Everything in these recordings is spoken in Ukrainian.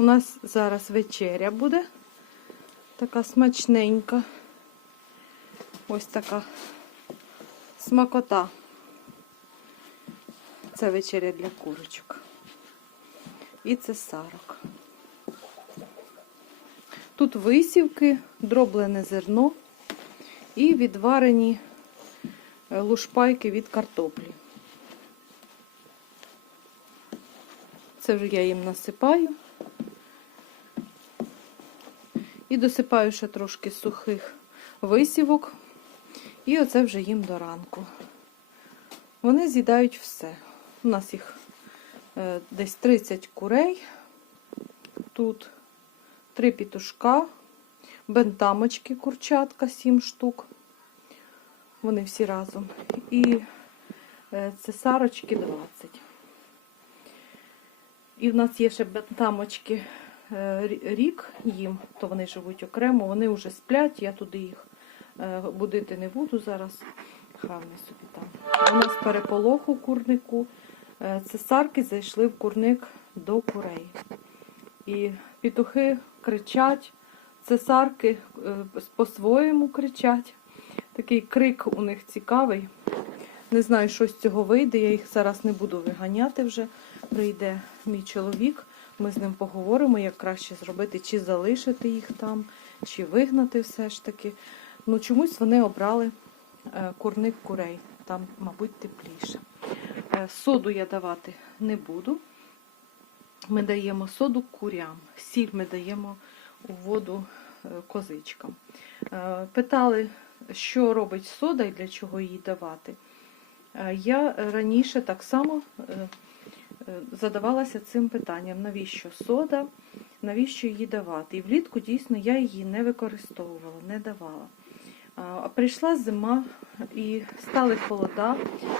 У нас зараз вечеря буде. Така смачненька. Ось така смакота. Це вечеря для курочок. І це сарок. Тут висівки, дроблене зерно і відварені е, лушпайки від картоплі. Це вже я їм насипаю. І досипаю ще трошки сухих висівок. І оце вже їм до ранку. Вони з'їдають все. У нас їх е, десь 30 курей. Тут три пітушка, бентамочки, курчатка, 7 штук. Вони всі разом. І е, цесарочки 20. І в нас є ще бентамочки рік їм, то вони живуть окремо, вони вже сплять, я туди їх е, будити не буду зараз. Хай собі там. У нас переполох у курнику. Е, Цесарки зайшли в курник до курей. І петухи кричать, цесарки е, по-своєму кричать. Такий крик у них цікавий. Не знаю, що з цього вийде. Я їх зараз не буду виганяти вже. Прийде мій чоловік. Ми з ним поговоримо, як краще зробити, чи залишити їх там, чи вигнати все ж таки. Ну, чомусь вони обрали е, курник курей. Там, мабуть, тепліше. Е, Соду я давати не буду. Ми даємо соду курям, сіль ми даємо у воду е, козичкам. Питали, що робить сода і для чого її давати. Я раніше так само задавалася цим питанням, навіщо сода, навіщо її давати. І влітку дійсно я її не використовувала, не давала. А прийшла зима і стали холода,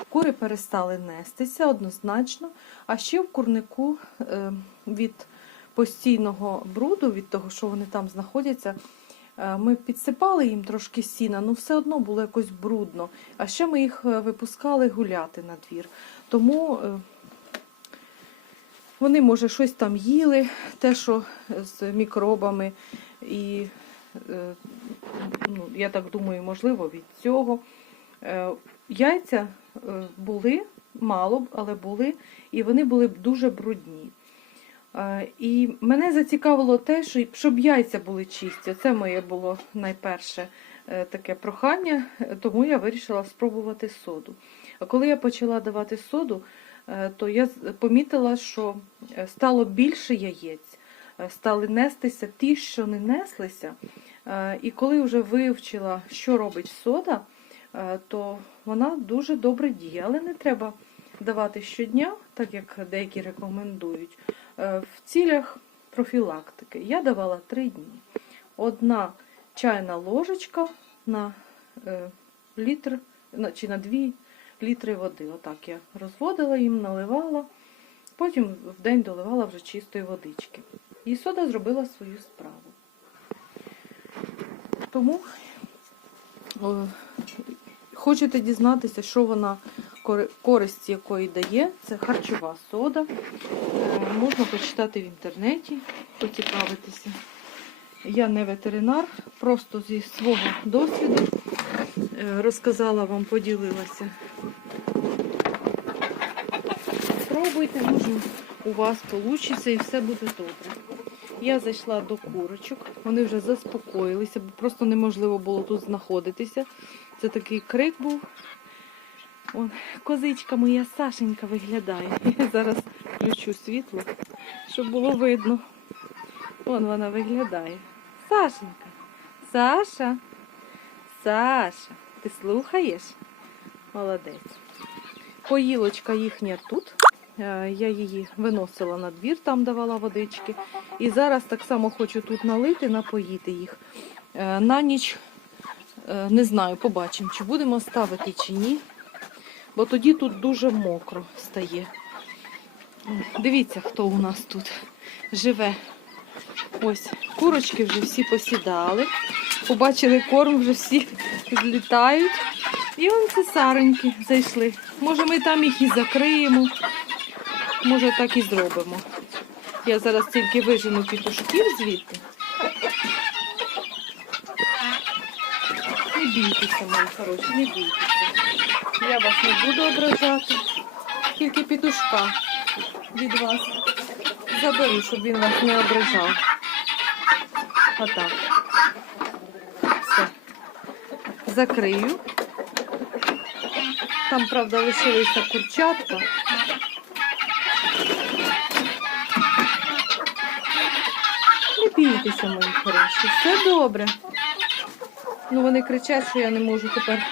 кури перестали нестися однозначно. А ще в курнику е, від постійного бруду, від того, що вони там знаходяться, е, ми підсипали їм трошки сіна, ну все одно було якось брудно. А ще ми їх е, випускали гуляти на двір. Тому е, вони, може, щось там їли, те, що з мікробами. І е, ну, я так думаю, можливо, від цього. Е, Яйця е, були мало, але були, і вони були дуже брудні. І мене зацікавило те, що- щоб яйця були чисті. Це моє було найперше таке прохання, тому я вирішила спробувати соду. А коли я почала давати соду, то я помітила, що е, стало більше яєць, е, стали нестися ті, що не неслися. Е, І коли вже вивчила, що робить сода, е, то вона дуже добре діє, але не треба давати щодня, так як деякі рекомендують. Е, В цілях профілактики я давала три дні. Одна чайна ложечка на е, літр чи на 2 літри води. Отак я розводила їм, наливала, потім в день доливала вже чистої водички. І сода зробила свою справу. Тому е, хочете дізнатися, що вона користь якої дає, це харчова сода. Е, Можна почитати в інтернеті, поцікавитися. Я не ветеринар, просто зі свого досвіду е, розказала вам, поділилася. Спробуйте, може у вас вийде і все буде добре. Я зайшла до курочок, вони вже заспокоїлися, бо просто неможливо було тут знаходитися. Це такий крик був. Вон, козичка моя Сашенька виглядає. Я зараз включу світло, щоб було видно. Вон вона виглядає. Сашенька. Саша. Саша. Ти слухаєш? Молодець. Поїлочка їхня тут. Е, Я її виносила на двір, там давала водички. І зараз так само хочу тут налити, напоїти їх. Е, На ніч е, не знаю, побачимо, чи будемо ставити, чи ні. Бо тоді тут дуже мокро стає. Дивіться, хто у нас тут живе. Ось, курочки вже всі посідали. Побачили корм, вже всі підлітають. І вон це сареньки зайшли. Може, ми там їх і закриємо. Може, так і зробимо. Я зараз тільки вижену пітушків звідти. Не бійтеся, мої хороші, не бійтеся. Я вас не буду ображати. Тільки пітушка від вас заберу, щоб він вас не ображав. Отак. Все. Закрию. Там, правда, лишилися курчатка. Не бійтеся, мої хороші, все добре. Ну, вони кричать, що я не можу тепер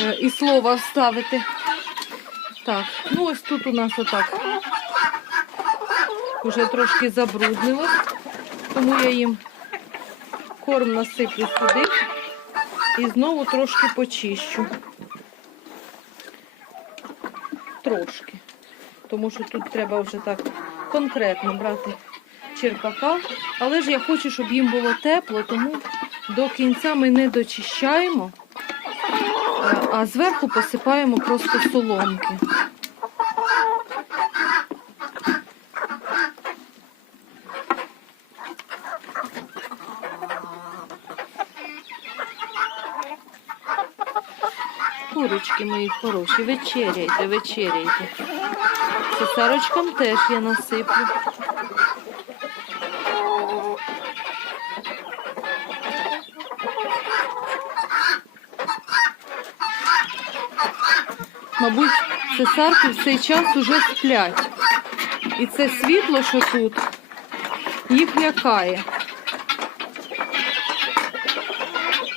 е, і слова вставити. Так, ну ось тут у нас отак. Уже трошки забруднило, тому я їм корм насиплю сюди і знову трошки почищу. Трошки. Тому що тут треба вже так конкретно брати черпака. Але ж я хочу, щоб їм було тепло, тому до кінця ми не дочищаємо, а зверху посипаємо просто соломки. Курочки мої хороші, вечеряйте, вечеряйте. Цесарочкам теж я насиплю. Мабуть, цесарки в цей час уже сплять. І це світло, що тут, їх лякає.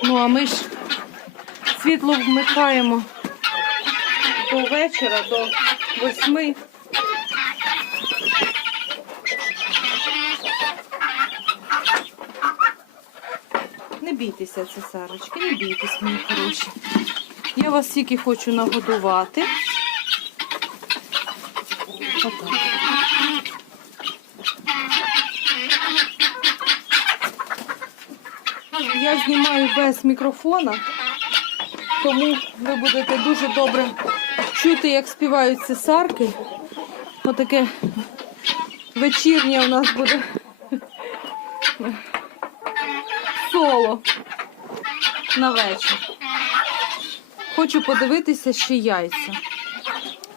Ну, а ми ж світло вмикаємо до вечора, до восьми. Не бійтеся, цесарочки, не бійтесь, мої хороші. Я вас тільки хочу нагодувати. Я знімаю без мікрофона, тому ви будете дуже добре чути, як співають цесарки. Отаке вечірнє у нас буде соло на вечір. Хочу подивитися ще яйця.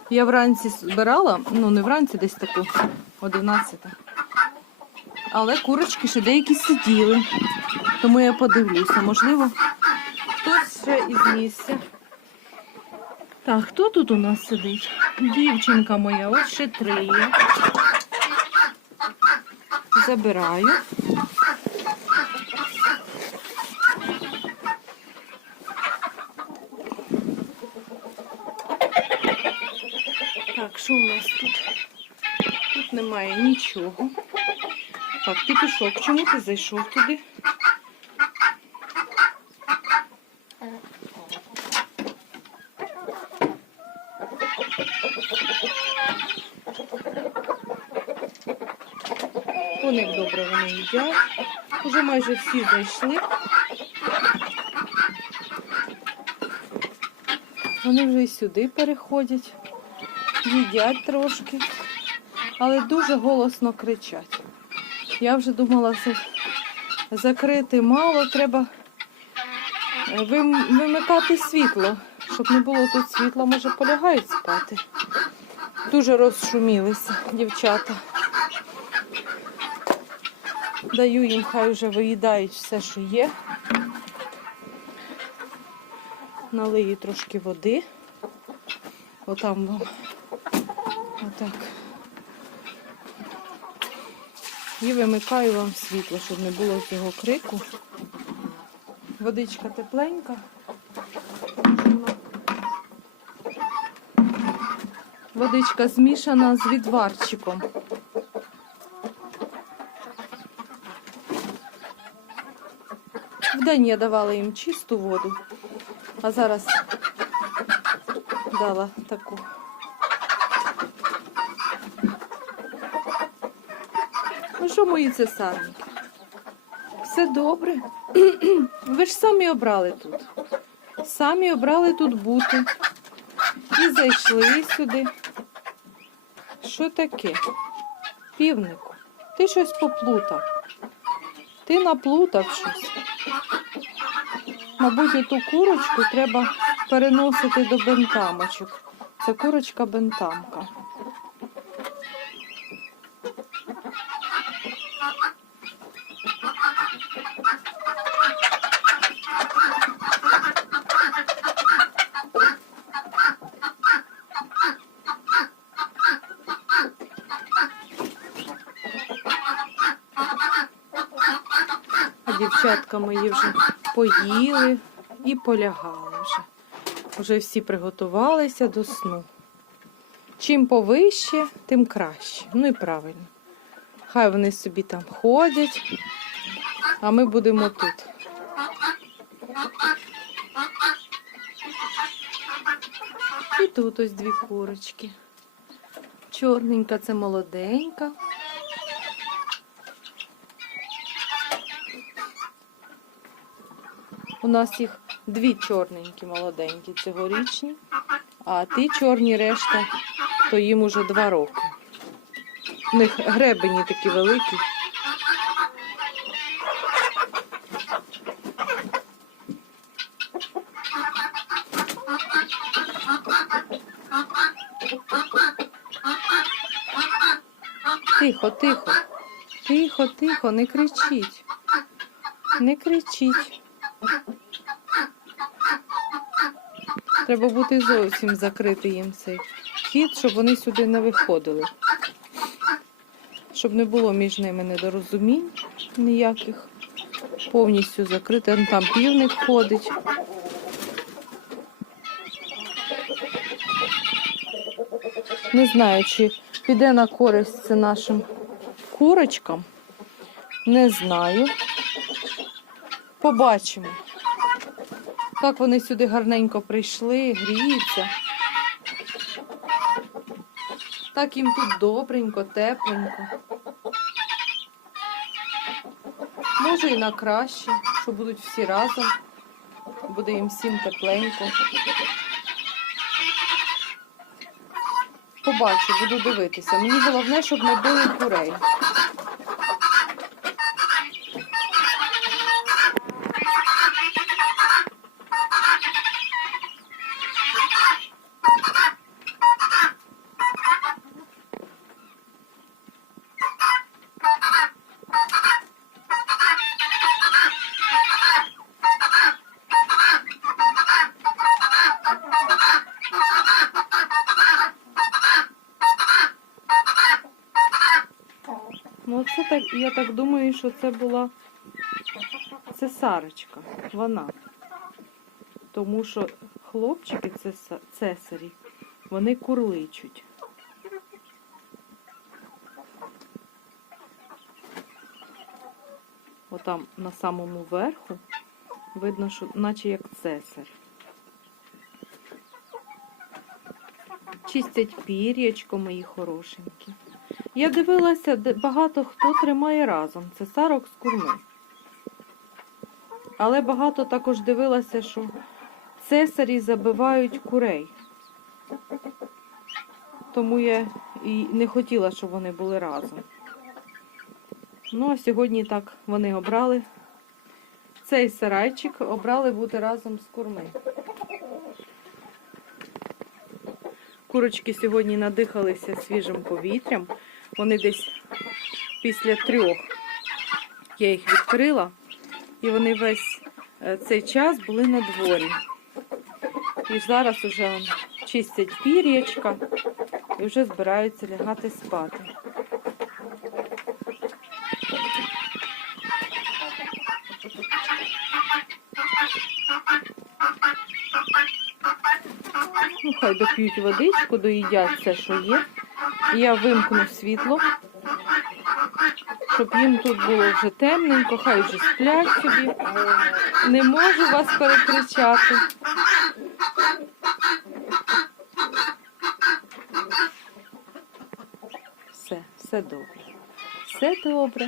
Я вранці збирала, ну не вранці, десь таку 11. Але курочки ще деякі сиділи. Тому я подивлюся, можливо, хтось ще із місця. Так, хто тут у нас сидить? Дівчинка моя, ось ще три. Забираю. Так, що у нас тут? Тут немає нічого. Так, ти пішов. Чому ти зайшов туди? Вони добре вони їдять. Уже майже всі зайшли. Вони вже і сюди переходять, їдять трошки, але дуже голосно кричать. Я вже думала, закрити мало, треба е, вимикати світло, щоб не було тут світла, може полягають спати. Дуже розшумілися дівчата. Даю їм, хай вже виїдають все, що є. Налию трошки води. Отам вам. Отак. І вимикаю вам світло, щоб не було цього крику. Водичка тепленька. Водичка змішана з відварчиком. Вдень я давала їм чисту воду, а зараз дала таку. Що, мої цесарники? Все добре. Ви ж самі обрали тут. Самі обрали тут бути. І зайшли сюди. Що таке? Півнику. Ти щось поплутав. Ти наплутав щось. Мабуть, ту курочку треба переносити до бентамочок. Це курочка бентамка. А дівчатка мої вже поїли і полягали вже. Вже всі приготувалися до сну. Чим повище, тим краще. Ну і правильно. Хай вони собі там ходять, а ми будемо тут. І тут ось дві курочки. Чорненька це молоденька. У нас їх дві чорненькі молоденькі цьогорічні, а ті чорні решта, то їм уже два роки. У них гребені такі великі. Тихо, тихо. Тихо, тихо, не кричіть. Не кричіть. Треба бути зовсім закрити їм цей хід, щоб вони сюди не виходили. Щоб не було між ними недорозумінь ніяких. Повністю закрити. Там півник ходить. Не знаю, чи піде на користь це нашим курочкам. Не знаю. Побачимо. Так вони сюди гарненько прийшли, гріються. Так їм тут добренько, тепленько. Може і на краще, що будуть всі разом. Буде їм всім тепленько. Побачу, буду дивитися. Мені головне, щоб не били курей. Ну, це так, я так думаю, що це була це Сарочка, вона. Тому що хлопчики, цесарі, вони курличуть. Отам на самому верху видно, що наче як цесар. Чистять пір'ячко, мої хорошенькі. Я дивилася, багато хто тримає разом. Це сарок з курми. Але багато також дивилася, що цесарі забивають курей. Тому я і не хотіла, щоб вони були разом. Ну, а сьогодні так вони обрали цей сарайчик, обрали бути разом з курми. Курочки сьогодні надихалися свіжим повітрям. Вони десь після трьох я їх відкрила, і вони весь е, цей час були на дворі. І зараз вже чистять пір'ячка і вже збираються лягати спати. Ну, хай доп'ють водичку, доїдять все, що є. Я вимкну світло, щоб їм тут було вже темненько, хай вже сплять собі. Не можу вас перекричати. Все, все добре. Все добре.